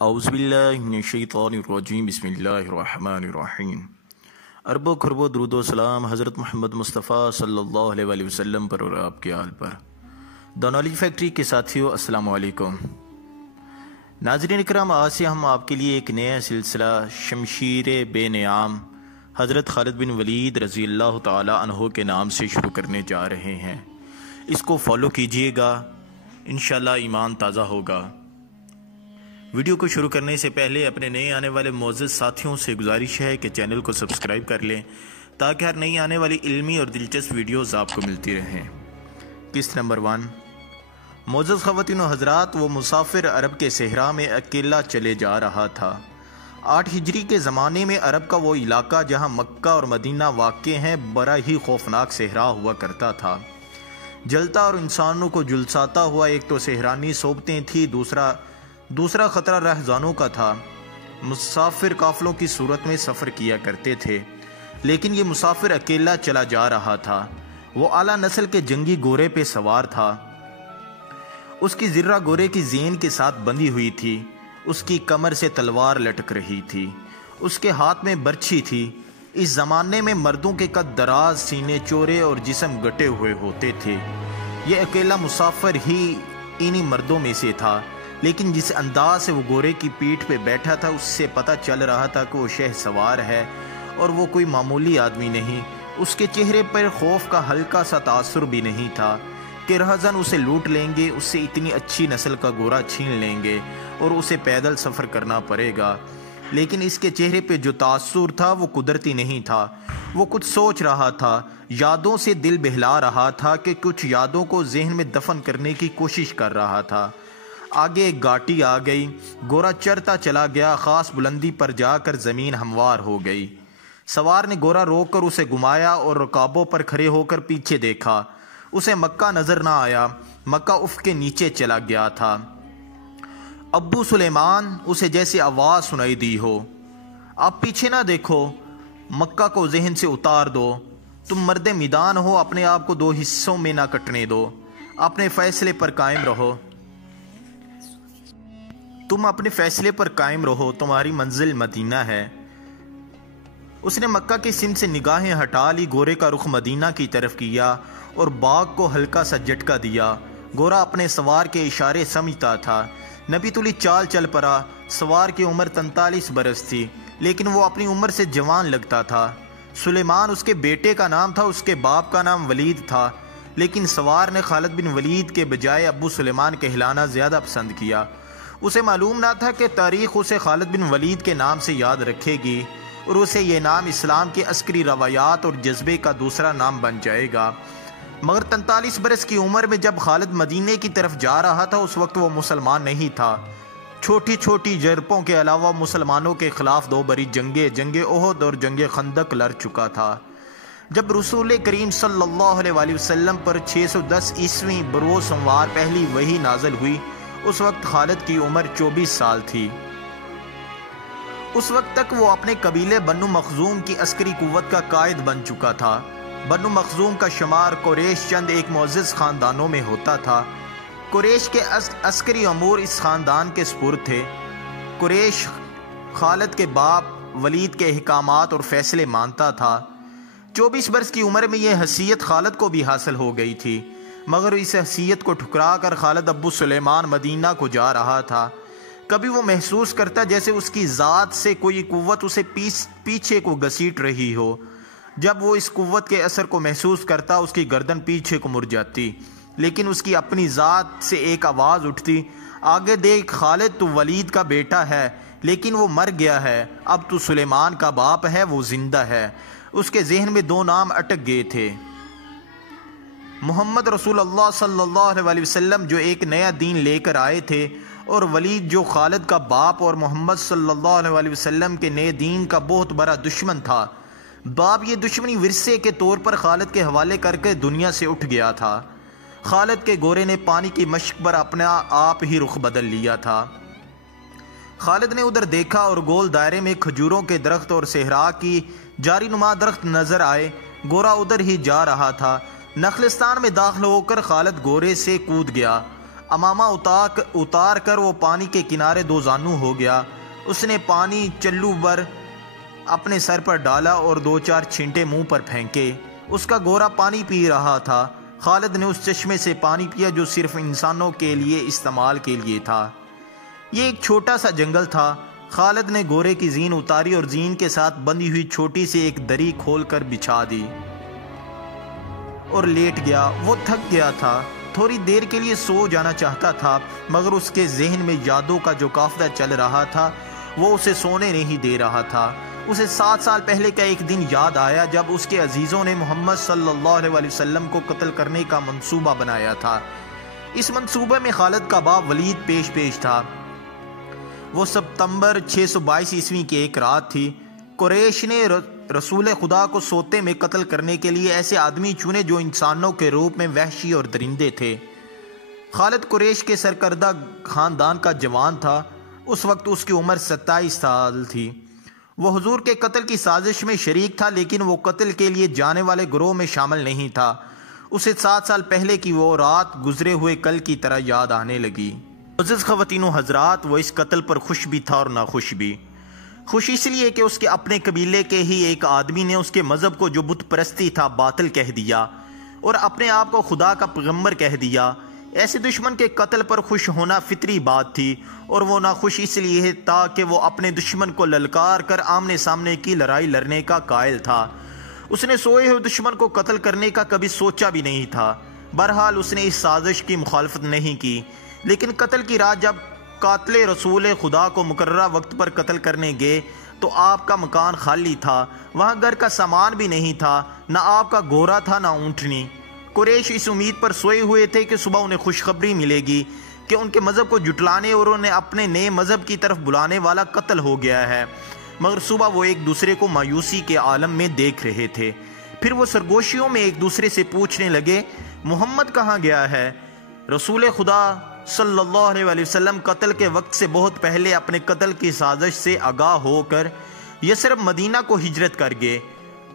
اعوذ باللہ من الشیطان الرجیم بسم اللہ الرحمن الرحیم۔ اربوں خربوں درود و سلام حضرت محمد مصطفیٰ صلی اللہ علیہ وآلہ وسلم پر اور آپ کے آل پر۔ دا نالج فیکٹری کے ساتھیوں السلام علیکم۔ ناظرین اکرام، آج سے ہم آپ کے لیے ایک نیا سلسلہ شمشیر بے نیام حضرت خالد بن ولید رضی اللہ تعالی عنہ کے نام سے شروع کرنے جا رہے ہیں۔ اس کو فالو کیجئے گا، انشاءاللہ ایمان تازہ ہوگا۔ ویڈیو کو شروع کرنے سے پہلے اپنے نئے آنے والے معزز ساتھیوں سے گزارش ہے کہ چینل کو سبسکرائب کر لیں تاکہ ہر نئی آنے والی علمی اور دلچسپ ویڈیوز آپ کو ملتی رہیں۔ قسط نمبر 1۔ معزز خواتین و حضرات، وہ مسافر عرب کے صحرا میں اکیلا چلے جا رہا تھا۔ 8 ہجری کے زمانے میں عرب کا وہ علاقہ جہاں مکہ اور مدینہ واقع ہیں بڑا ہی خوفناک صحرا ہوا کرتا تھا۔ جلتا اور انسانوں کو جلساتا ہوا ایک تو صحرانی صوبتیں تھی، دوسرا خطرہ رہزانوں کا تھا۔ مسافر قافلوں کی صورت میں سفر کیا کرتے تھے، لیکن یہ مسافر اکیلا چلا جا رہا تھا۔ وہ اعلیٰ نسل کے جنگی گھوڑے پہ سوار تھا۔ اس کی زرہ گھوڑے کی زین کے ساتھ بندھی ہوئی تھی، اس کی کمر سے تلوار لٹک رہی تھی، اس کے ہاتھ میں برچھی تھی۔ اس زمانے میں مردوں کے قد دراز، سینے چوڑے اور جسم گٹے ہوئے ہوتے تھے۔ یہ اکیلا مسافر ہی انہی مردوں میں سے تھا، لیکن جس انداز سے وہ گھوڑے کی پیٹھ پہ بیٹھا تھا اس سے پتہ چل رہا تھا کہ وہ شہ سوار ہے اور وہ کوئی معمولی آدمی نہیں۔ اس کے چہرے پر خوف کا ہلکا سا تاثر بھی نہیں تھا کہ رہزن اسے لوٹ لیں گے، اس سے اتنی اچھی نسل کا گھوڑا چھین لیں گے اور اسے پیدل سفر کرنا پڑے گا۔ لیکن اس کے چہرے پہ جو تاثر تھا وہ قدرتی نہیں تھا۔ وہ کچھ سوچ رہا تھا، یادوں سے دل بہلا رہا تھا کہ کچھ یادوں کو ذہن میں دفن کرنے کی کوشش کر رہا تھا۔ آگے ایک گھاٹی آ گئی، گھوڑا چرتا چلا گیا، خاص بلندی پر جا کر زمین ہموار ہو گئی۔ سوار نے گھوڑا روک کر اسے گھمایا اور رکابوں پر کھڑے ہو کر پیچھے دیکھا۔ اسے مکہ نظر نہ آیا، مکہ افق کے نیچے چلا گیا تھا۔ ابو سلیمان، اسے جیسے آواز سنائی دی ہو، آپ پیچھے نہ دیکھو، مکہ کو ذہن سے اتار دو، تم مرد میدان ہو، اپنے آپ کو 2 حصوں میں نہ کٹنے دو، اپنے فیصلے پر قائم رہو، تم اپنے فیصلے پر قائم رہو، تمہاری منزل مدینہ ہے۔ اس نے مکہ کی سمت سے نگاہیں ہٹا لی، گھوڑے کا رخ مدینہ کی طرف کیا اور باغ کو ہلکا سا جھٹکا دیا۔ گھوڑا اپنے سوار کے اشارے سمجھتا تھا۔ نبی تلی چال چل پڑا۔ سوار کی عمر 43 برس تھی، لیکن وہ اپنی عمر سے جوان لگتا تھا۔ سلیمان اس کے بیٹے کا نام تھا، اس کے باپ کا نام ولید تھا، لیکن سوار نے خالد بن ولید کے بجائے ابو سلیمان کہلانا زیادہ پسند کیا۔ اسے معلوم نہ تھا کہ تاریخ اسے خالد بن ولید کے نام سے یاد رکھے گی اور اسے یہ نام اسلام کے عسکری روایات اور جذبے کا دوسرا نام بن جائے گا۔ مگر 43 برس کی عمر میں جب خالد مدینے کی طرف جا رہا تھا اس وقت وہ مسلمان نہیں تھا۔ چھوٹی چھوٹی جرپوں کے علاوہ مسلمانوں کے خلاف 2 بڑی جنگیں، جنگ احد اور جنگ خندق لڑ چکا تھا۔ جب رسول کریم صلی اللہ علیہ وآلہ وسلم پر 610 عیسوی بروز سوموار پہلی وحی نازل ہوئی، اس وقت خالد کی عمر 24 سال تھی۔ اس وقت تک وہ اپنے قبیلے بنو مخزوم کی عسکری قوت کا قائد بن چکا تھا۔ بنو مخزوم کا شمار قریش چند ایک معزز خاندانوں میں ہوتا تھا۔ قریش کے عسکری امور اس خاندان کے سپرد تھے۔ قریش خالد کے باپ ولید کے احکامات اور فیصلے مانتا تھا۔ 24 برس کی عمر میں یہ حیثیت خالد کو بھی حاصل ہو گئی تھی، مگر اس حیثیت کو ٹھکرا کر خالد ابو سلیمان مدینہ کو جا رہا تھا۔ کبھی وہ محسوس کرتا جیسے اس کی ذات سے کوئی قوت اسے پیچھے کو گھسیٹ رہی ہو۔ جب وہ اس قوت کے اثر کو محسوس کرتا اس کی گردن پیچھے کو مڑ جاتی، لیکن اس کی اپنی ذات سے ایک آواز اٹھتی، آگے دیکھ خالد، تو ولید کا بیٹا ہے لیکن وہ مر گیا ہے، اب تو سلیمان کا باپ ہے، وہ زندہ ہے۔ اس کے ذہن میں 2 نام اٹک گئے تھے، محمد رسول اللہ صلی اللہ علیہ وآلہ وسلم جو ایک نیا دین لے کر آئے تھے، اور ولید جو خالد کا باپ اور محمد صلی اللہ علیہ وآلہ وسلم کے نئے دین کا بہت بڑا دشمن تھا۔ باپ یہ دشمنی ورثے کے طور پر خالد کے حوالے کر کے دنیا سے اٹھ گیا تھا۔ خالد کے گھوڑے نے پانی کی مشق پر اپنا آپ ہی رخ بدل لیا تھا۔ خالد نے ادھر دیکھا اور گول دائرے میں کھجوروں کے درخت اور صحرا کی جاری نما درخت نظر آئے۔ گھوڑا ادھر ہی جا رہا تھا۔ نخلستان میں داخل ہو کر خالد گھوڑے سے کود گیا۔ امامہ اتار کر وہ پانی کے کنارے دو زانو ہو گیا۔ اس نے پانی چلو بر اپنے سر پر ڈالا اور 2-4 چھینٹے منہ پر پھینکے۔ اس کا گورا پانی پی رہا تھا۔ خالد نے اس چشمے سے پانی پیا جو صرف انسانوں کے لیے استعمال کے لیے تھا۔ یہ ایک چھوٹا سا جنگل تھا۔ خالد نے گورے کی زین اتاری اور زین کے ساتھ بندھی ہوئی چھوٹی سی ایک دری کھول کر بچھا دی اور لیٹ گیا۔ وہ تھک گیا تھا، تھوڑی دیر کے لیے سو جانا چاہتا تھا، مگر اس کے ذہن میں یادوں کا جو قافلہ چل رہا تھا وہ اسے سونے نہیں دے رہا تھا۔ اسے 7 سال پہلے کا ایک دن یاد آیا جب اس کے عزیزوں نے محمد صلی اللہ علیہ وسلم کو قتل کرنے کا منصوبہ بنایا تھا۔ اس منصوبے میں خالد کا باپ ولید پیش تھا۔ وہ ستمبر 622 عیسوی کی ایک رات تھی۔ قریش نے رسول خدا کو سوتے میں قتل کرنے کے لیے ایسے آدمی چنے جو انسانوں کے روپ میں وحشی اور درندے تھے۔ خالد قریش کے سرکردہ خاندان کا جوان تھا۔ اس وقت اس کی عمر 27 سال تھی۔ وہ حضور کے قتل کی سازش میں شریک تھا، لیکن وہ قتل کے لیے جانے والے گروہ میں شامل نہیں تھا۔ اسے 7 سال پہلے کی وہ رات گزرے ہوئے کل کی طرح یاد آنے لگی۔ عزیز خواتین و حضرات، وہ اس قتل پر خوش بھی تھا اور ناخوش بھی۔ خوش اس لیے کہ اس کے اپنے قبیلے کے ہی ایک آدمی نے اس کے مذہب کو جو بت پرستی تھا باطل کہہ دیا اور اپنے آپ کو خدا کا پیغمبر کہہ دیا۔ ایسے دشمن کے قتل پر خوش ہونا فطری بات تھی، اور وہ ناخوش اس لیے تھا کہ وہ اپنے دشمن کو للکار کر آمنے سامنے کی لڑائی لڑنے کا قائل تھا۔ اس نے سوئے ہوئے دشمن کو قتل کرنے کا کبھی سوچا بھی نہیں تھا۔ بہرحال اس نے اس سازش کی مخالفت نہیں کی، لیکن قتل کی رات جب قاتل رسول خدا کو مقررہ وقت پر قتل کرنے گئے تو آپ کا مکان خالی تھا۔ وہاں گھر کا سامان بھی نہیں تھا، نہ آپ کا گھوڑا تھا نہ اونٹنی۔ قریش اس امید پر سوئے ہوئے تھے کہ صبح انہیں خوشخبری ملے گی کہ ان کے مذہب کو جھٹلانے اور انہیں اپنے نئے مذہب کی طرف بلانے والا قتل ہو گیا ہے، مگر صبح وہ ایک دوسرے کو مایوسی کے عالم میں دیکھ رہے تھے۔ پھر وہ سرگوشیوں میں ایک دوسرے سے پوچھنے لگے، محمد کہاں گیا ہے؟ رسول خدا صلی اللہ علیہ وسلم قتل کے وقت سے بہت پہلے اپنے قتل کی سازش سے آگاہ ہو کر یثرب مدینہ کو ہجرت کر گئے۔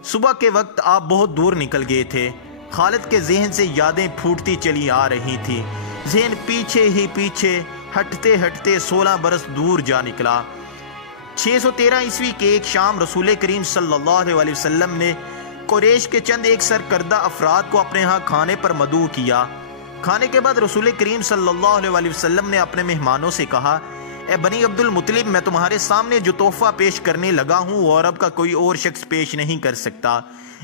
صبح کے وقت آپ بہت دور نکل گئے تھے۔ خالد کے ذہن سے یادیں پھوٹتی چلی آ رہی تھی۔ ذہن پیچھے ہی پیچھے ہٹتے ہٹتے 16 برس دور جا نکلا۔ 613 عیسوی کے ایک شام رسول کریم صلی اللہ علیہ وسلم نے قریش کے چند ایک سرکردہ افراد کو اپنے ہاں کھانے پر مدعو کیا۔ کھانے کے بعد رسول کریم صلی اللہ علیہ وسلم نے اپنے مہمانوں سے کہا، اے بنی عبد المطلب، میں تمہارے سامنے جو تحفہ پیش کرنے لگا ہوں وہ عرب کا کوئی اور شخص پیش نہیں کر سکتا،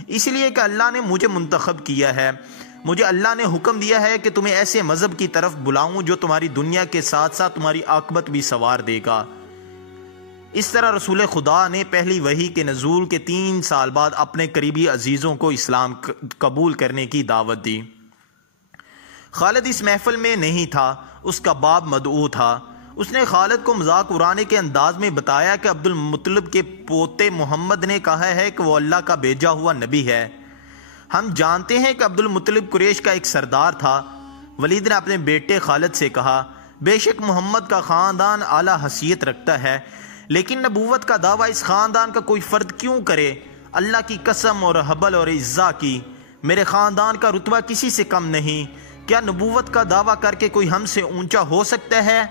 اس لیے کہ اللہ نے مجھے منتخب کیا ہے۔ مجھے اللہ نے حکم دیا ہے کہ تمہیں ایسے مذہب کی طرف بلاؤں جو تمہاری دنیا کے ساتھ ساتھ تمہاری عاقبت بھی سنوار دے گا۔ اس طرح رسول خدا نے پہلی وحی کے نزول کے 3 سال بعد اپنے قریبی عزیزوں کو اسلام قبول کرنے کی دعوت دی۔ خالد اس محفل میں نہیں تھا، اس کا باپ مدعو تھا۔ اس نے خالد کو مذاق اڑانے کے انداز میں بتایا کہ عبد المطلب کے پوتے محمد نے کہا ہے کہ وہ اللہ کا بھیجا ہوا نبی ہے۔ ہم جانتے ہیں کہ عبد المطلب قریش کا ایک سردار تھا۔ ولید نے اپنے بیٹے خالد سے کہا، بے شک محمد کا خاندان اعلیٰ حیثیت رکھتا ہے، لیکن نبوت کا دعویٰ اس خاندان کا کوئی فرد کیوں کرے؟ اللہ کی قسم اور حبل اور عزا کی، میرے خاندان کا رتبہ کسی سے کم نہیں۔ کیا نبوت کا دعویٰ کر کے کوئی ہم سے اونچا ہو سکتا ہے؟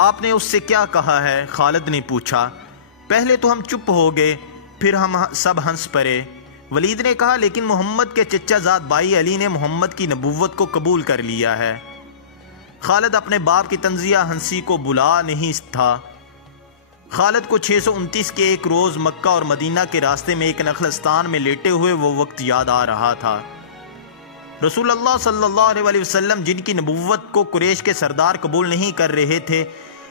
آپ نے اس سے کیا کہا ہے؟ خالد نے پوچھا۔ پہلے تو ہم چپ ہو گئے، پھر ہم سب ہنس پڑے۔ ولید نے کہا، لیکن محمد کے چچا زاد بھائی علی نے محمد کی نبوت کو قبول کر لیا ہے۔ خالد اپنے باپ کی طنزیہ ہنسی کو بلا نہیں تھا۔ خالد کو 629 کے ایک روز مکہ اور مدینہ کے راستے میں ایک نخلستان میں لیٹے ہوئے وہ وقت یاد آ رہا تھا۔ رسول اللہ صلی اللہ علیہ وسلم جن کی نبوت کو قریش کے سردار قبول نہیں کر رہے تھے،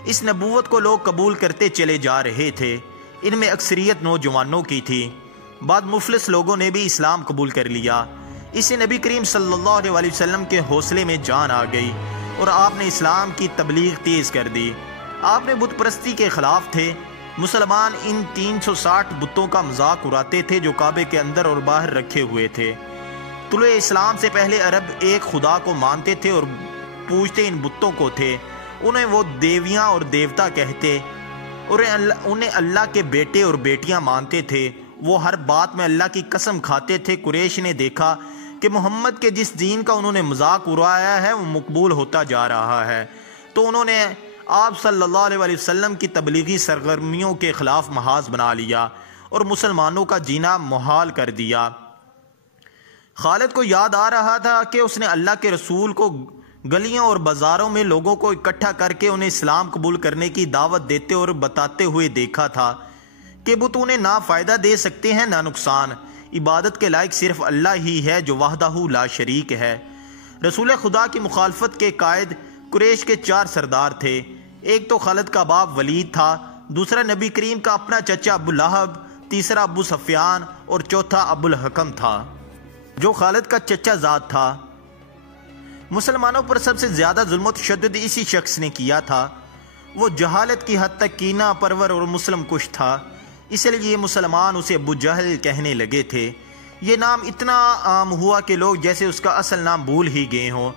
اس نبوت کو لوگ قبول کرتے چلے جا رہے تھے۔ ان میں اکثریت نوجوانوں کی تھی۔ بعد مفلس لوگوں نے بھی اسلام قبول کر لیا۔ اس سے نبی کریم صلی اللہ علیہ وسلم کے حوصلے میں جان آ گئی اور آپ نے اسلام کی تبلیغ تیز کر دی۔ آپ نے بت پرستی کے خلاف تھے۔ مسلمان ان 360 بتوں کا مذاق اڑاتے تھے جو کعبے کے اندر اور باہر رکھے ہوئے تھے۔ طلوع اسلام سے پہلے عرب ایک خدا کو مانتے تھے اور پوجتے ان بتوں کو تھے۔ انہیں وہ دیویاں اور دیوتا کہتے اور انہیں اللہ کے بیٹے اور بیٹیاں مانتے تھے۔ وہ ہر بات میں اللہ کی قسم کھاتے تھے۔ قریش نے دیکھا کہ محمد کے جس دین کا انہوں نے مذاق اڑایا ہے وہ مقبول ہوتا جا رہا ہے، تو انہوں نے آپ صلی اللہ علیہ وسلم کی تبلیغی سرگرمیوں کے خلاف محاذ بنا لیا اور مسلمانوں کا جینا محال کر دیا۔ خالد کو یاد آ رہا تھا کہ اس نے اللہ کے رسول کو گلیوں اور بازاروں میں لوگوں کو اکٹھا کر کے انہیں اسلام قبول کرنے کی دعوت دیتے اور بتاتے ہوئے دیکھا تھا کہ بت انہیں نہ فائدہ دے سکتے ہیں نہ نقصان، عبادت کے لائق صرف اللہ ہی ہے جو وحدہ لا شریک ہے۔ رسول خدا کی مخالفت کے قائد قریش کے 4 سردار تھے۔ ایک تو خالد کا باپ ولید تھا، دوسرا نبی کریم کا اپنا چچا ابو لہب، تیسرا ابو سفیان اور چوتھا ابو الحکم تھا جو خالد کا چچا زاد تھا۔ مسلمانوں پر سب سے زیادہ ظلم و تشدد اسی شخص نے کیا تھا۔ وہ جہالت کی حد تک کینہ پرور اور مسلم کش تھا، اس لیے مسلمان اسے ابو جہل کہنے لگے تھے۔ یہ نام اتنا عام ہوا کہ لوگ جیسے اس کا اصل نام بھول ہی گئے ہوں۔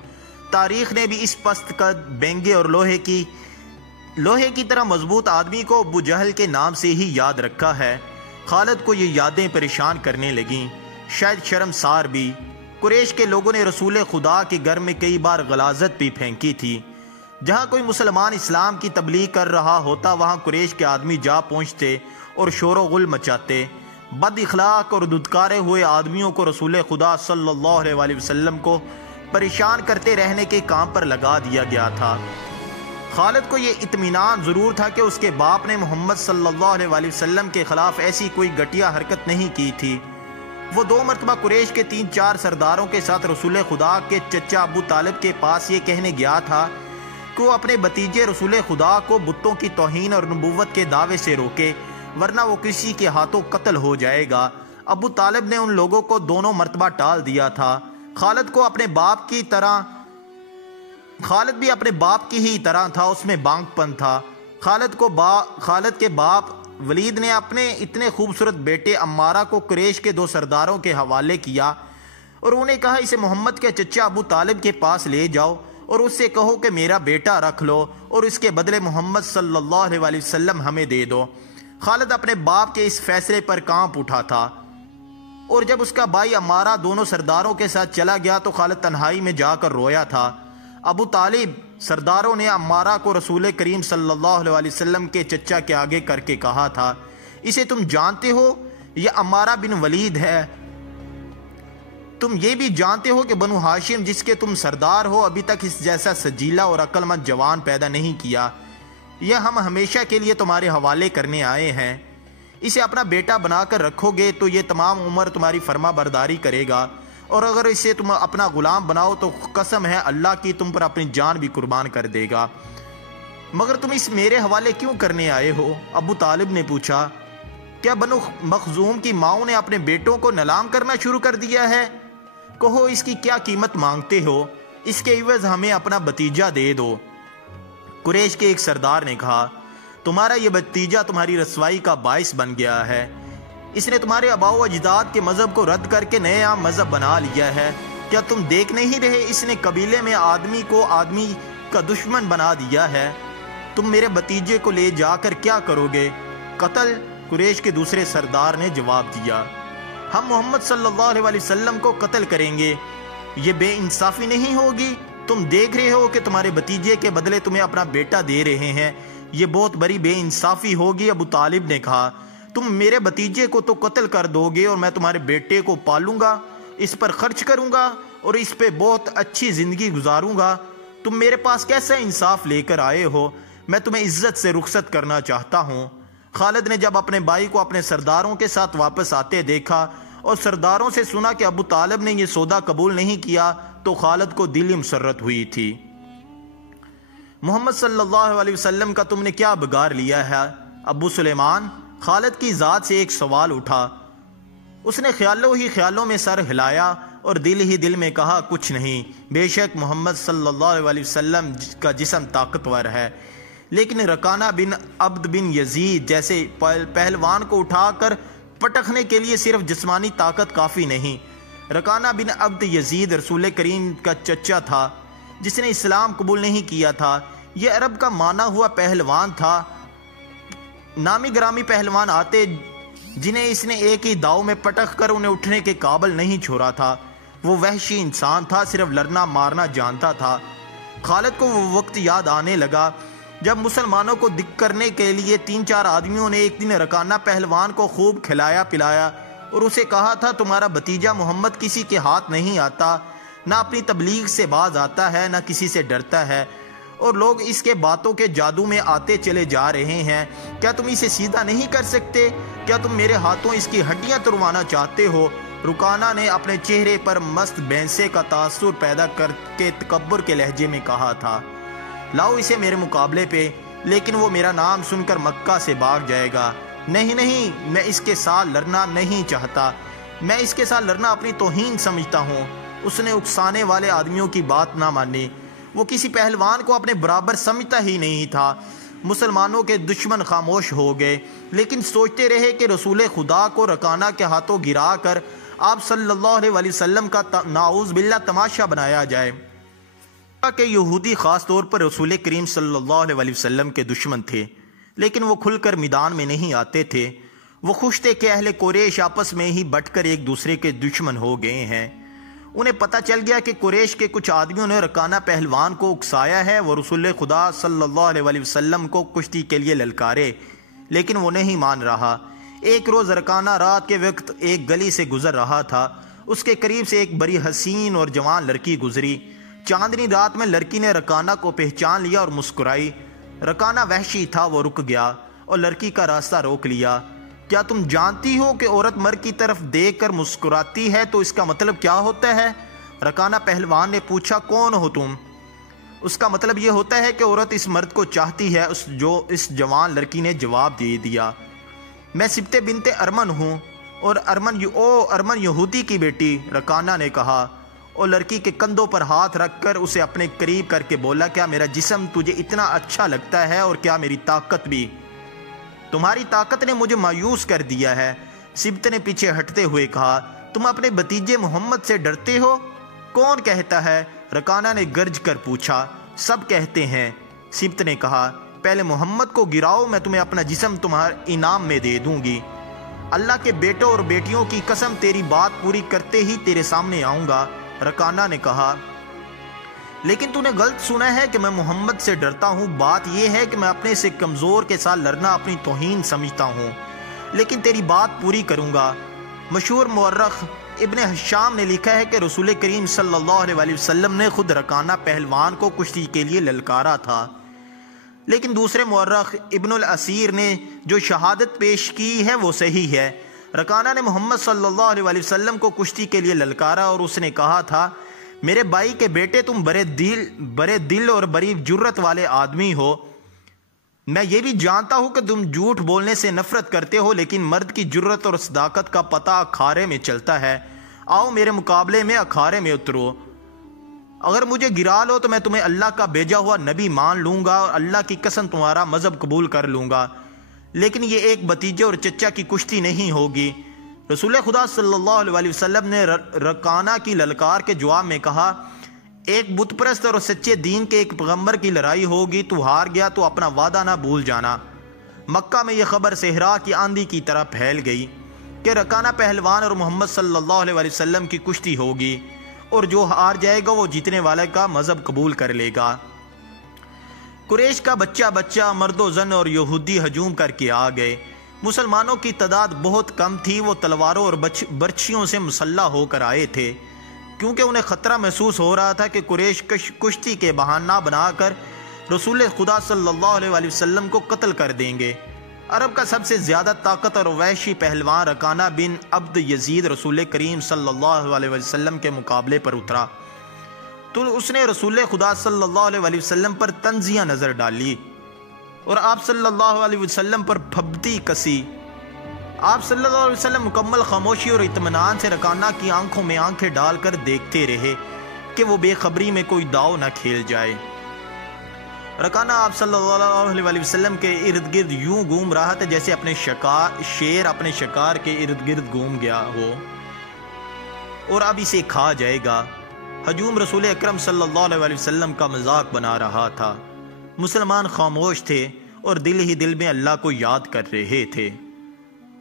تاریخ نے بھی اس پست قد، بینگے اور لوہے کی طرح مضبوط آدمی کو ابو جہل کے نام سے ہی یاد رکھا ہے۔ خالد کو یہ یادیں پریشان کرنے لگیں، شاید شرمسار بھی۔ قریش کے لوگوں نے رسول خدا کے گھر میں کئی بار غلاظت بھی پھینکی تھی۔ جہاں کوئی مسلمان اسلام کی تبلیغ کر رہا ہوتا وہاں قریش کے آدمی جا پہنچتے اور شور و غل مچاتے۔ بد اخلاق اور دھتکارے ہوئے آدمیوں کو رسول خدا صلی اللہ علیہ وسلم کو پریشان کرتے رہنے کے کام پر لگا دیا گیا تھا۔ خالد کو یہ اطمینان ضرور تھا کہ اس کے باپ نے محمد صلی اللہ علیہ وسلم کے خلاف ایسی کوئی گھٹیا حرکت نہیں کی تھی۔ وہ 2 مرتبہ قریش کے 3-4 سرداروں کے ساتھ رسول خدا کے چچا ابو طالب کے پاس یہ کہنے گیا تھا کہ وہ اپنے بھتیجے رسول خدا کو بتوں کی توہین اور نبوت کے دعوے سے روکے، ورنہ وہ کسی کے ہاتھوں قتل ہو جائے گا۔ ابو طالب نے ان لوگوں کو دونوں مرتبہ ٹال دیا تھا۔ خالد بھی اپنے باپ کی ہی طرح تھا، اس میں بانگ پن تھا۔ خالد کے باپ ولید نے اپنے اتنے خوبصورت بیٹے عمارہ کو قریش کے 2 سرداروں کے حوالے کیا اور انہیں کہا اسے محمد کے چچا ابو طالب کے پاس لے جاؤ اور اس سے کہو کہ میرا بیٹا رکھ لو اور اس کے بدلے محمد صلی اللہ علیہ وسلم ہمیں دے دو۔ خالد اپنے باپ کے اس فیصلے پر کانپ اٹھا تھا، اور جب اس کا بھائی عمارہ دونوں سرداروں کے ساتھ چلا گیا تو خالد تنہائی میں جا کر رویا تھا۔ ابو طالب سرداروں نے عمارہ کو رسول کریم صلی اللہ علیہ وسلم کے چچا کے آگے کر کے کہا تھا، اسے تم جانتے ہو، یہ عمارہ بن ولید ہے۔ تم یہ بھی جانتے ہو کہ بنو ہاشم جس کے تم سردار ہو ابھی تک اس جیسا سجیلا اور عقل مند جوان پیدا نہیں کیا۔ یہ ہم ہمیشہ کے لیے تمہارے حوالے کرنے آئے ہیں۔ اسے اپنا بیٹا بنا کر رکھو گے تو یہ تمام عمر تمہاری فرما برداری کرے گا، اور اگر اسے تم اپنا غلام بناؤ تو قسم ہے اللہ کی تم پر اپنی جان بھی قربان کر دے گا۔ مگر تم اس میرے حوالے کیوں کرنے آئے ہو؟ ابو طالب نے پوچھا۔ کیا بنو مخزوم کی ماؤں نے اپنے بیٹوں کو نیلام کرنا شروع کر دیا ہے؟ کہو اس کی کیا قیمت مانگتے ہو، اس کے عوض ہمیں اپنا بھتیجا دے دو۔ قریش کے ایک سردار نے کہا، تمہارا یہ بھتیجا تمہاری رسوائی کا باعث بن گیا ہے۔ اس نے تمہارے آباء و اجداد کے مذہب کو رد کر کے نیا مذہب بنا لیا ہے۔ کیا تم دیکھ نہیں رہے اس نے قبیلے میں آدمی کو آدمی کا دشمن بنا دیا ہے؟ تم میرے بھتیجے کو لے جا کر کیا کرو گے؟ قتل؟ قریش کے دوسرے سردار نے جواب دیا، ہم محمد صلی اللہ علیہ وسلم کو قتل کریں گے۔ یہ بے انصافی نہیں ہوگی؟ تم دیکھ رہے ہو کہ تمہارے بھتیجے کے بدلے تمہیں اپنا بیٹا دے رہے ہیں، یہ بہت بڑی بے انصافی ہوگی۔ ابو طالب نے کہا، تم میرے بھتیجے کو تو قتل کر دو گے اور میں تمہارے بیٹے کو پالوں گا، اس پر خرچ کروں گا اور اس پہ بہت اچھی زندگی گزاروں گا۔ تم میرے پاس کیسا انصاف لے کر آئے ہو؟ میں تمہیں عزت سے رخصت کرنا چاہتا ہوں۔ خالد نے جب اپنے بھائی کو اپنے سرداروں کے ساتھ واپس آتے دیکھا اور سرداروں سے سنا کہ ابو طالب نے یہ سودا قبول نہیں کیا تو خالد کو دلی مسرت ہوئی تھی۔ محمد صلی اللہ علیہ وسلم کا تم نے کیا بگاڑ لیا ہے ابو سلیمان؟ خالد کی ذات سے ایک سوال اٹھا۔ اس نے خیالوں ہی خیالوں میں سر ہلایا اور دل ہی دل میں کہا، کچھ نہیں، بے شک محمد صلی اللہ علیہ وسلم کا جسم طاقتور ہے، لیکن رکانہ بن عبد بن یزید جیسے پہلوان کو اٹھا کر پٹکنے کے لیے صرف جسمانی طاقت کافی نہیں۔ رکانہ بن عبد یزید رسول کریم کا چچا تھا جس نے اسلام قبول نہیں کیا تھا۔ یہ عرب کا مانا ہوا پہلوان تھا۔ نامی گرامی پہلوان آتے جنہیں اس نے ایک ہی داؤ میں پٹک کر انہیں اٹھنے کے قابل نہیں چھوڑا تھا۔ وہ وحشی انسان تھا، صرف لڑنا مارنا جانتا تھا۔ خالد کو وہ وقت یاد آنے لگا جب مسلمانوں کو دکھ کرنے کے لیے 3-4 آدمیوں نے ایک دن رکانہ پہلوان کو خوب کھلایا پلایا اور اسے کہا تھا تمہارا بھتیجا محمد کسی کے ہاتھ نہیں آتا، نہ اپنی تبلیغ سے باز آتا ہے، نہ کسی سے ڈرتا ہے، اور لوگ اس کے باتوں کے جادو میں آتے چلے جا رہے ہیں، کیا تم اسے سیدھا نہیں کر سکتے؟ کیا تم میرے ہاتھوں اس کی ہڈیاں تڑوانا چاہتے ہو؟ رکانہ نے اپنے چہرے پر مست بینسے کا تاثر پیدا کر کے تکبر کے لہجے میں کہا تھا، لاؤ اسے میرے مقابلے پہ، لیکن وہ میرا نام سن کر مکہ سے بھاگ جائے گا۔ نہیں، میں اس کے ساتھ لڑنا نہیں چاہتا، میں اس کے ساتھ لڑنا اپنی توہین سمجھتا ہوں۔ اس نے اکسانے والے آدمیوں کی بات نہ مانی، وہ کسی پہلوان کو اپنے برابر سمجھتا ہی نہیں تھا۔ مسلمانوں کے دشمن خاموش ہو گئے، لیکن سوچتے رہے کہ رسول خدا کو رکانہ کے ہاتھوں گرا کر آپ صلی اللہ علیہ وسلم کا نعوذ باللہ تماشا بنایا جائے۔ کہ یہودی خاص طور پر رسول کریم صلی اللہ علیہ وسلم کے دشمن تھے، لیکن وہ کھل کر میدان میں نہیں آتے تھے۔ وہ خوش تھے کہ اہل قریش آپس میں ہی بٹ کر ایک دوسرے کے دشمن ہو گئے ہیں۔ انہیں پتہ چل گیا کہ قریش کے کچھ آدمیوں نے رکانہ پہلوان کو اکسایا ہے وہ رسول خدا صلی اللہ علیہ وسلم کو کشتی کے لیے للکارے، لیکن وہ نہیں مان رہا۔ ایک روز رکانہ رات کے وقت ایک گلی سے گزر رہا تھا، اس کے قریب سے ایک بڑی حسین اور جوان لڑکی گزری۔ چاندنی رات میں لڑکی نے رکانہ کو پہچان لیا اور مسکرائی۔ رکانہ وحشی تھا، وہ رک گیا اور لڑکی کا راستہ روک لیا۔ کیا تم جانتی ہو کہ عورت مرد کی طرف دیکھ کر مسکراتی ہے تو اس کا مطلب کیا ہوتا ہے؟ رکانہ پہلوان نے پوچھا، کون ہو تم؟ اس کا مطلب یہ ہوتا ہے کہ عورت اس مرد کو چاہتی ہے، اس جوان لڑکی نے جواب دے دیا، میں سبطہ بنت ارمن ہوں، اور ارمن یہودی کی بیٹی، رکانہ نے کہا، اور لڑکی کے کندھوں پر ہاتھ رکھ کر اسے اپنے قریب کر کے بولا، کیا میرا جسم تجھے اتنا اچھا لگتا ہے اور کیا میری طاقت بھی؟ تمہاری طاقت نے مجھے مایوس کر دیا ہے۔ سبط نے پیچھے ہٹتے ہوئے کہا، تم اپنے بھتیجے محمد سے ڈرتے ہو؟ کون کہتا ہے؟ رکانہ نے گرج کر پوچھا۔ سب کہتے ہیں۔ سبط نے کہا، پہلے محمد کو گراؤ، میں تمہیں اپنا جسم تمہارے انعام میں دے دوں گی۔ اللہ کے بیٹوں اور بیٹیوں کی قسم، تیری بات پوری کرتے ہی تیرے سامنے آؤں گا۔ رکانہ نے کہا، لیکن تو نے غلط سنا ہے کہ میں محمد سے ڈرتا ہوں۔ بات یہ ہے کہ میں اپنے سے کمزور کے ساتھ لڑنا اپنی توہین سمجھتا ہوں، لیکن تیری بات پوری کروں گا۔ مشہور مورخ ابن حشام نے لکھا ہے کہ رسول کریم صلی اللہ علیہ وسلم نے خود رکانہ پہلوان کو کشتی کے لیے للکارا تھا، لیکن دوسرے مورخ ابن الاسیر نے جو شہادت پیش کی ہے وہ صحیح ہے۔ رکانہ نے محمد صلی اللہ علیہ وسلم کو کشتی کے لیے للکارا اور اس نے کہا تھا، میرے بھائی کے بیٹے، تم بڑے دل اور بڑی جرت والے آدمی ہو۔ میں یہ بھی جانتا ہوں کہ تم جھوٹ بولنے سے نفرت کرتے ہو، لیکن مرد کی جرت اور صداقت کا پتہ اکھاڑے میں چلتا ہے۔ آؤ میرے مقابلے میں اکھاڑے میں اترو۔ اگر مجھے گرا لو تو میں تمہیں اللہ کا بھیجا ہوا نبی مان لوں گا اور اللہ کی قسم تمہارا مذہب قبول کر لوں گا، لیکن یہ ایک بھتیجے اور چچا کی کشتی نہیں ہوگی۔ رسول خدا صلی اللہ علیہ وسلم نے رکانہ کی للکار کے جواب میں کہا، ایک بت پرست اور سچے دین کے ایک پیغمبر کی لڑائی ہوگی، تو ہار گیا تو اپنا وعدہ نہ بھول جانا۔ مکہ میں یہ خبر صحرا کی آندھی کی طرح پھیل گئی کہ رکانہ پہلوان اور محمد صلی اللہ علیہ وسلم کی کشتی ہوگی، اور جو ہار جائے گا وہ جیتنے والے کا مذہب قبول کر لے گا۔ قریش کا بچہ مرد و زن اور یہودی ہجوم کر کے آ گئے۔ مسلمانوں کی تعداد بہت کم تھی، وہ تلواروں اور برچھیوں سے مسلح ہو کر آئے تھے، کیونکہ انہیں خطرہ محسوس ہو رہا تھا کہ قریش کشتی کے بہانہ بنا کر رسول خدا صلی اللہ علیہ وسلم کو قتل کر دیں گے۔ عرب کا سب سے زیادہ طاقت اور وحشی پہلوان رکانہ بن عبد یزید رسول کریم صلی اللہ علیہ وسلم کے مقابلے پر اترا تو اس نے رسول خدا صلی اللہ علیہ وسلم پر طنزیہ نظر ڈالی اور آپ صلی اللہ علیہ وسلم پر پھبتی کسی۔ آپ صلی اللہ علیہ وسلم مکمل خاموشی اور اطمینان سے رکانہ کی آنکھوں میں آنکھیں ڈال کر دیکھتے رہے کہ وہ بے خبری میں کوئی داؤ نہ کھیل جائے۔ رکانہ آپ صلی اللہ علیہ وسلم کے ارد گرد یوں گھوم رہا تھا جیسے شیر اپنے شکار کے ارد گرد گھوم گیا ہو اور اب اسے کھا جائے گا۔ ہجوم رسول اکرم صلی اللہ علیہ وسلم کا مذاق بنا رہا تھا۔ مسلمان خاموش تھے اور دل ہی دل میں اللہ کو یاد کر رہے تھے۔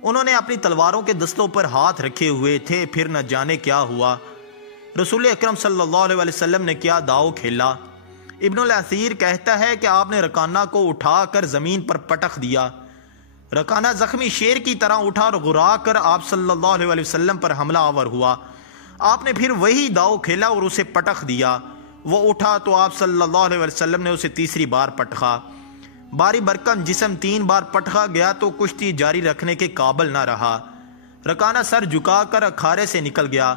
انہوں نے اپنی تلواروں کے دستوں پر ہاتھ رکھے ہوئے تھے، پھر نہ جانے کیا ہوا۔ رسول اکرم صلی اللہ علیہ وسلم نے کیا داؤ کھیلا؟ ابن الاثیر کہتا ہے کہ آپ نے رکانہ کو اٹھا کر زمین پر پٹخ دیا۔ رکانہ زخمی شیر کی طرح اٹھا اور غرا کر آپ صلی اللہ علیہ وسلم پر حملہ آور ہوا۔ آپ نے پھر وہی داؤ کھیلا اور اسے پٹخ دیا۔ وہ اٹھا تو آپ صلی اللہ علیہ وسلم نے اسے تیسری بار پٹخا۔ باری برکم جسم 3 بار پٹخا گیا تو کشتی جاری رکھنے کے قابل نہ رہا۔ رکانہ سر جھکا کر اکھاڑے سے نکل گیا۔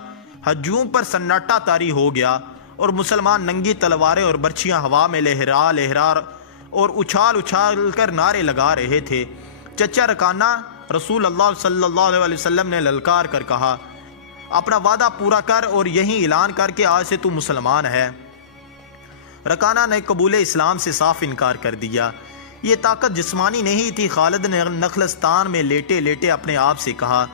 ہجوم پر سناٹا طاری ہو گیا اور مسلمان ننگی تلواریں اور برچھیاں ہوا میں لہرا لہرا اور اچھال اچھال کر نعرے لگا رہے تھے۔ چچا رکانہ، رسول اللہ صلی اللہ علیہ وسلم نے للکار کر کہا، اپنا وعدہ پورا کر اور یہی اعلان کر کے آج سے تو مسلمان ہے۔ رکانہ نے قبول اسلام سے صاف انکار کر دیا۔ یہ طاقت جسمانی نہیں تھی۔ خالد نے نخلستان میں لیٹے لیٹے اپنے آپ سے کہا،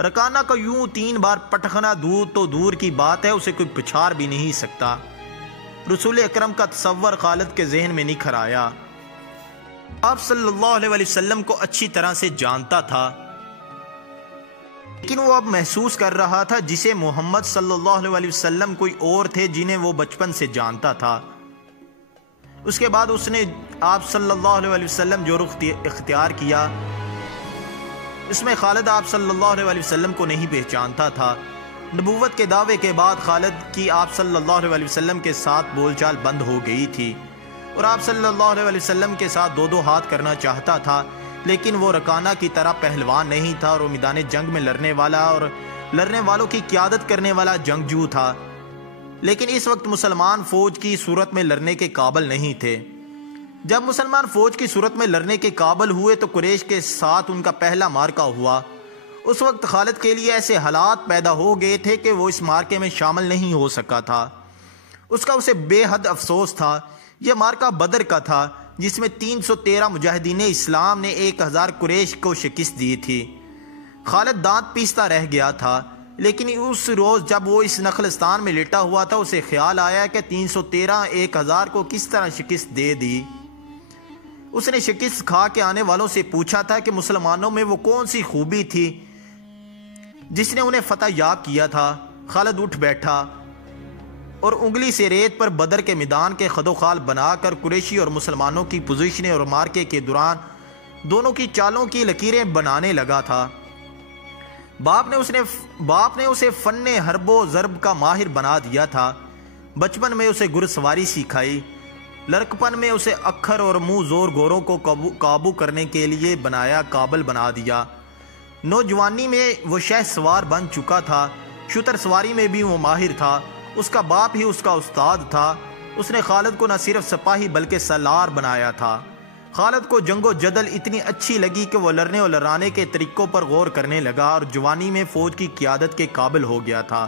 رکانہ کا یوں 3 بار پٹخنا دور تو دور کی بات ہے، اسے کوئی پچھاڑ بھی نہیں سکتا۔ رسول اکرم کا تصور خالد کے ذہن میں نکھر آیا۔ آپ صلی اللہ علیہ وسلم کو اچھی طرح سے جانتا تھا، لیکن وہ اب محسوس کر رہا تھا جسے محمد صلی اللہ علیہ وسلم کوئی اور تھے جنہیں وہ بچپن سے جانتا تھا۔ اس کے بعد اس نے آپ صلی اللہ علیہ وسلم جو رخ اختیار کیا، اس میں خالد آپ صلی اللہ علیہ وسلم کو نہیں پہچانتا تھا۔ نبوت کے دعوے کے بعد خالد کی آپ صلی اللہ علیہ وسلم کے ساتھ بول چال بند ہو گئی تھی اور آپ صلی اللہ علیہ وسلم کے ساتھ 2 ہاتھ کرنا چاہتا تھا، لیکن وہ رکانہ کی طرح پہلوان نہیں تھا اور وہ میدان جنگ میں لڑنے والا اور لڑنے والوں کی قیادت کرنے والا جنگجو تھا، لیکن اس وقت مسلمان فوج کی صورت میں لڑنے کے قابل نہیں تھے۔ جب مسلمان فوج کی صورت میں لڑنے کے قابل ہوئے تو قریش کے ساتھ ان کا پہلا معرکہ ہوا۔ اس وقت خالد کے لیے ایسے حالات پیدا ہو گئے تھے کہ وہ اس معرکے میں شامل نہیں ہو سکا تھا۔ اس کا اسے بے حد افسوس تھا۔ یہ معرکہ بدر کا تھا جس میں 313 مجاہدین اسلام نے 1000 قریش کو شکست دی تھی۔ خالد دانت پیستا رہ گیا تھا، لیکن اس روز جب وہ اس نخلستان میں لیٹا ہوا تھا اسے خیال آیا کہ 313 1000 کو کس طرح شکست دے دی۔ اس نے شکست کھا کے آنے والوں سے پوچھا تھا کہ مسلمانوں میں وہ کون سی خوبی تھی جس نے انہیں فتح یاب کیا تھا۔ خالد اٹھ بیٹھا اور انگلی سے ریت پر بدر کے میدان کے خد و خال بنا کر قریشی اور مسلمانوں کی پوزیشنیں اور مارکے کے دوران دونوں کی چالوں کی لکیریں بنانے لگا تھا۔ باپ نے اسے فن حرب و ضرب کا ماہر بنا دیا تھا۔ بچپن میں اسے گھڑ سواری سکھائی، لڑکپن میں اسے اکھر اور منہ زور گوروں کو قابو کرنے کے لیے بنایا، قابل بنا دیا۔ نوجوانی میں وہ شہ سوار بن چکا تھا، شتر سواری میں بھی وہ ماہر تھا۔ اس کا باپ ہی اس کا استاد تھا۔ اس نے خالد کو نہ صرف سپاہی بلکہ سالار بنایا تھا۔ خالد کو جنگ و جدل اتنی اچھی لگی کہ وہ لڑنے اور لڑانے کے طریقوں پر غور کرنے لگا اور جوانی میں فوج کی قیادت کے قابل ہو گیا تھا۔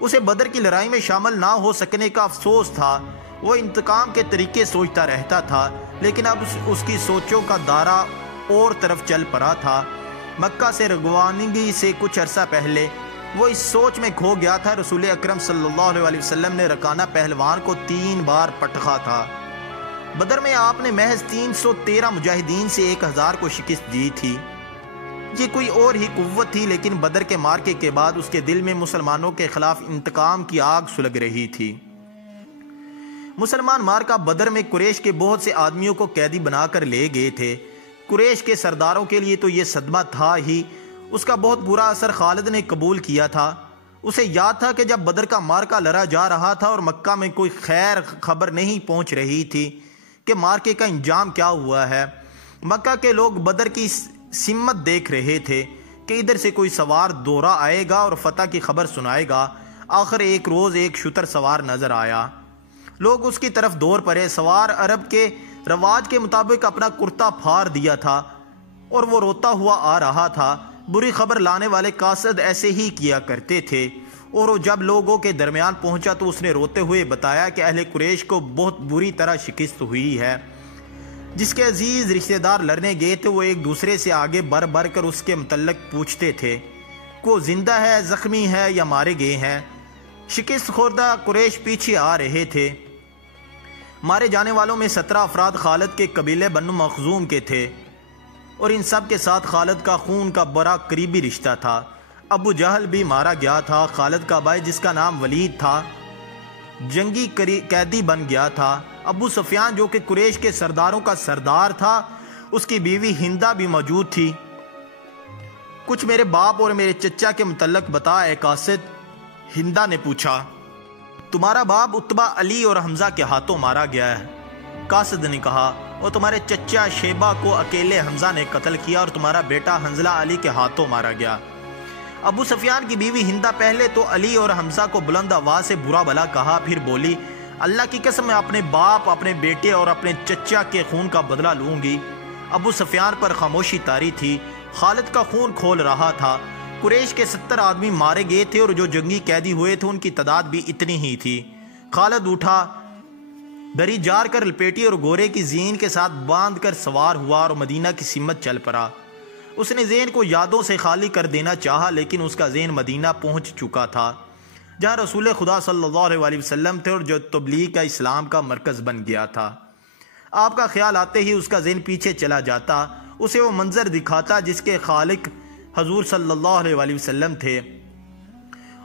اسے بدر کی لڑائی میں شامل نہ ہو سکنے کا افسوس تھا۔ وہ انتقام کے طریقے سوچتا رہتا تھا، لیکن اب اس کی سوچوں کا دائرہ اور طرف چل پڑا تھا۔ مکہ سے روانگی سے کچھ عرصہ پہلے وہ اس سوچ میں کھو گیا تھا۔ رسول اکرم صلی اللہ علیہ وسلم نے رکانہ پہلوان کو 3 بار پٹخا تھا۔ بدر میں آپ نے محض 313 مجاہدین سے 1000 کو شکست دی تھی۔ یہ کوئی اور ہی قوت تھی، لیکن بدر کے مارکے کے بعد اس کے دل میں مسلمانوں کے خلاف انتقام کی آگ سلگ رہی تھی۔ مسلمان مارکہ بدر میں قریش کے بہت سے آدمیوں کو قیدی بنا کر لے گئے تھے۔ قریش کے سرداروں کے لیے تو یہ صدمہ تھا ہی، اس کا بہت برا اثر خالد نے قبول کیا تھا۔ اسے یاد تھا کہ جب بدر کا مارکہ لڑا جا رہا تھا اور مکہ میں کوئی خیر خبر نہیں پہنچ رہی تھی کہ مارکے کا انجام کیا ہوا ہے۔ مکہ کے لوگ بدر کی سمت دیکھ رہے تھے کہ ادھر سے کوئی سوار دورہ آئے گا اور فتح کی خبر سنائے گا۔ آخر ایک روز ایک شتر سوار نظر آیا۔ لوگ اس کی طرف دور پڑے۔ سوار عرب کے رواج کے مطابق اپنا کرتا پھاڑ دیا تھا اور وہ روتا ہوا آ رہا تھا۔ بری خبر لانے والے قاصد ایسے ہی کیا کرتے تھے، اور وہ جب لوگوں کے درمیان پہنچا تو اس نے روتے ہوئے بتایا کہ اہل قریش کو بہت بری طرح شکست ہوئی ہے۔ جس کے عزیز رشتہ دار لڑنے گئے تھے وہ ایک دوسرے سے آگے بڑھ کر اس کے متعلق پوچھتے تھے کہ وہ زندہ ہے، زخمی ہے یا مارے گئے ہیں۔ شکست خوردہ قریش پیچھے آ رہے تھے۔ مارے جانے والوں میں 17 افراد خالد کے قبیلے بنو مخزوم کے تھے، اور ان سب کے ساتھ خالد کا خون کا بڑا قریبی رشتہ تھا۔ ابو جہل بھی مارا گیا تھا، خالد کا بھائی جس کا نام ولید تھا جنگی قیدی بن گیا تھا، ابو سفیان جو کہ قریش کے سرداروں کا سردار تھا، اس کی بیوی ہندہ بھی موجود تھی۔ کچھ میرے باپ اور میرے چچا کے متعلق بتا اے قاصد، ہندہ نے پوچھا۔ تمہارا باپ اتبا علی اور حمزہ کے ہاتھوں مارا گیا ہے، قاصد نے کہا، اور تمہارے چچا شیبہ کو اکیلے حمزہ نے قتل کیا اور تمہارا بیٹا حنظلہ علی کے ہاتھوں مارا گیا۔ ابو سفیان کی بیوی ہندہ پہلے تو علی اور حمزہ کو بلند آواز سے برا بھلا کہا، پھر بولی، اللہ کی قسم میں اپنے باپ، اپنے بیٹے اور اپنے چچا کے خون کا بدلہ لوں گی۔ ابو سفیان پر خاموشی طاری تھی، خالد کا خون کھول رہا تھا۔ قریش کے 70 آدمی مارے گئے تھے اور جو جنگی قیدی ہوئے تھے ان کی تعداد بھی اتنی ہی تھی۔ خالد اٹھا، دری جار کر لپیٹی اور گھوڑے کی زین کے ساتھ باندھ کر سوار ہوا اور مدینہ کی سمت چل پڑا۔ اس نے ذہن کو یادوں سے خالی کر دینا چاہا، لیکن اس کا ذہن مدینہ پہنچ چکا تھا، جہاں رسول خدا صلی اللہ علیہ وسلم تھے اور جو تبلیغ کا اسلام کا مرکز بن گیا تھا۔ آپ کا خیال آتے ہی اس کا ذہن پیچھے چلا جاتا، اسے وہ منظر دکھاتا جس کے خالق حضور صلی اللہ علیہ وسلم تھے۔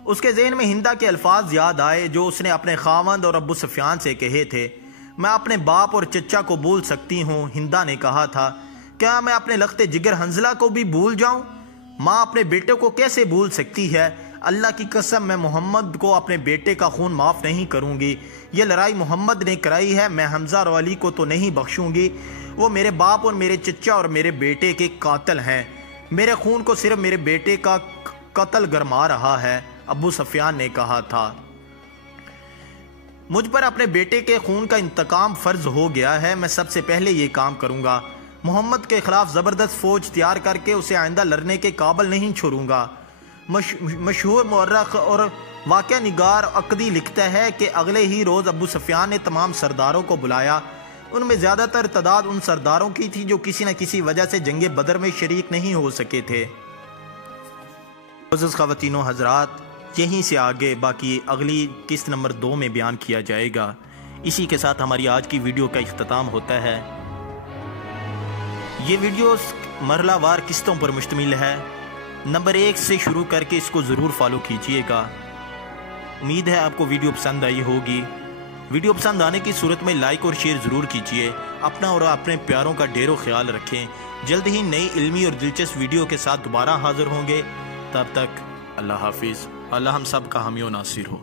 اس کے ذہن میں ہندہ کے الفاظ یاد آئے جو اس نے اپنے خاوند اور ابو سفیان سے کہے تھے۔ میں اپنے باپ اور چچا کو بھول سکتی ہوں، ہندہ نے کہا تھا، کیا میں اپنے لخت جگر حنظلہ کو بھی بھول جاؤں؟ ماں اپنے بیٹے کو کیسے بھول سکتی ہے؟ اللہ کی قسم میں محمد کو اپنے بیٹے کا خون معاف نہیں کروں گی۔ یہ لڑائی محمد نے کرائی ہے، میں حمزہ اور علی کو تو نہیں بخشوں گی۔ وہ میرے باپ اور میرے چچا اور میرے بیٹے کے قاتل ہیں، میرے خون کو صرف میرے بیٹے کا قتل گرما رہا ہے، ابو سفیان نے کہا تھا۔ مجھ پر اپنے بیٹے کے خون کا انتقام فرض ہو گیا ہے، میں سب سے پہلے یہ کام کروں گا۔ محمد کے خلاف زبردست فوج تیار کر کے اسے آئندہ لڑنے کے قابل نہیں چھوڑوں گا۔ مشہور مورخ اور واقعہ نگار عقدی لکھتا ہے کہ اگلے ہی روز ابو سفیان نے تمام سرداروں کو بلایا۔ ان میں زیادہ تر تعداد ان سرداروں کی تھی جو کسی نہ کسی وجہ سے جنگ بدر میں شریک نہیں ہو سکے تھے۔ معزز خواتین و حضرات، یہیں سے آگے باقی اگلی قسط نمبر 2 میں بیان کیا جائے گا۔ اسی کے ساتھ ہماری آج کی ویڈیو کا اختتام ہوتا ہے۔ یہ ویڈیو مرحلہ وار قسطوں پر مشتمل ہے، نمبر 1 سے شروع کر کے اس کو ضرور فالو کیجئے گا۔ امید ہے آپ کو ویڈیو پسند آئی ہوگی۔ ویڈیو پسند آنے کی صورت میں لائک اور شیئر ضرور کیجئے۔ اپنا اور اپنے پیاروں کا ڈھیر و خیال رکھیں۔ جلد ہی نئی علمی اور دلچسپ ویڈیو کے ساتھ دوبارہ حاضر ہوں گے۔ تب تک اللہ حافظ۔ اللہ ہم سب کا حامی و ناصر ہو۔